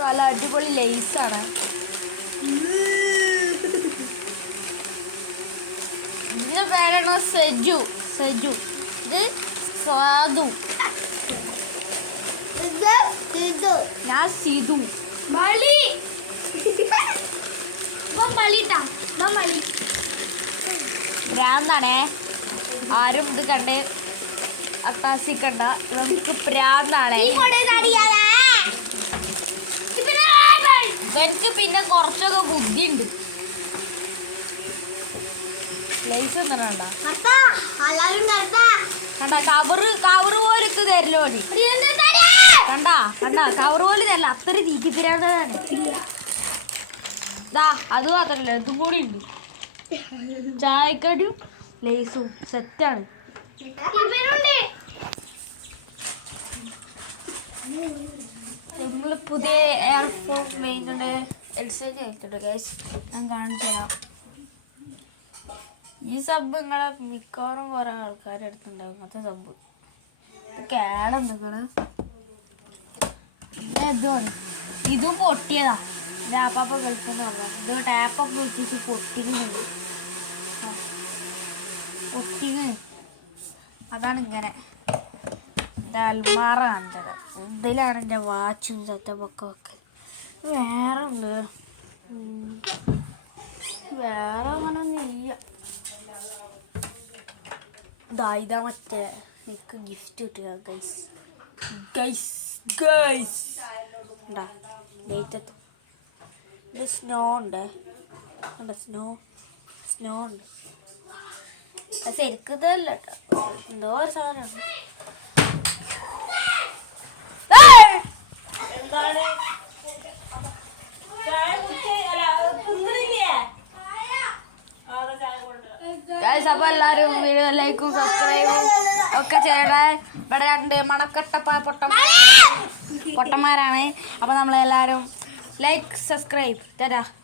നല്ല അടിപൊളി ലേസാണ്. ഇതിന്റെ പേരാണ് സെജു. സെജു. ഇത് സ്വാദു. ഞാൻ സിധു. ഭ്രാന്താണേ. ആരും ഇത് കണ്ട് അട്ടാസിക്കണ്ട. നമുക്ക് ഭ്രാന്താണേ. എനിക്ക് പിന്നെ കുറച്ചൊക്കെ ബുദ്ധിയുണ്ട്. ലൈസ് എന്താണ് കണ്ട കവറ് പോലും തരല്ലോ. കണ്ടാ കവറ് പോലും തരില്ല. അത്ര തീറ്റിപ്പിരാതാണ്. ഇതാ അത് മാത്രല്ല, ഇതും കൂടി ഉണ്ട്. ചായക്കടിയും ലേസും സെറ്റാണ്. നമ്മള് പുതിയ എയർഫോൺ മെയിനുണ്ട്. എൽസേജ് ആയിട്ടുണ്ട് ഗൈസ്. ഞാൻ കാണിച്ചു തരാം. ഈ സബ് നിങ്ങളെ മിക്കവാറും കുറെ ആൾക്കാരുടെ അടുത്തുണ്ടാവും. അങ്ങനത്തെ സബ് ഇത് കേടെന്തൊക്കെയാണ്. ഇതും പൊട്ടിയതാ. ലാപ്പാപ്പ കളിക്കുന്ന പറഞ്ഞ ഇത് ടാപ്പൊക്കെ വെച്ചിട്ട് പൊട്ടിക്കുന്നുണ്ട്. അതാണ് ഇങ്ങനെ. ഇത് അൽമാറ കണ്ടത്. ഇതിലാണ് എൻ്റെ വാച്ചും സെറ്റപ്പൊക്കെ വെക്കൽ. വേറെ ഉണ്ട്. വേറെ അങ്ങനെ ഒന്നും ഇല്ല. ഇതാ മറ്റേ എനിക്ക് ഗിഫ്റ്റ് കിട്ടുക ഗൈസ്. ഉണ്ടാ ഡേറ്റ് എത്തും. ഇത് സ്നോ ഉണ്ട്. സ്നോ ഉണ്ട്. അത് ശരിക്കും ഇതല്ല കേട്ടോ. എന്തോ ഒരു സാധനമാണ്. അപ്പൊ എല്ലാരും വീഡിയോ ലൈക്കും സബ്സ്ക്രൈബും ഒക്കെ ചെയ്യണേ. ഇവിടെ 2 മണക്കട്ട പൊട്ടന്മാരാണ്. അപ്പൊ നമ്മളെല്ലാരും ലൈക്ക് സബ്സ്ക്രൈബ് തരാ.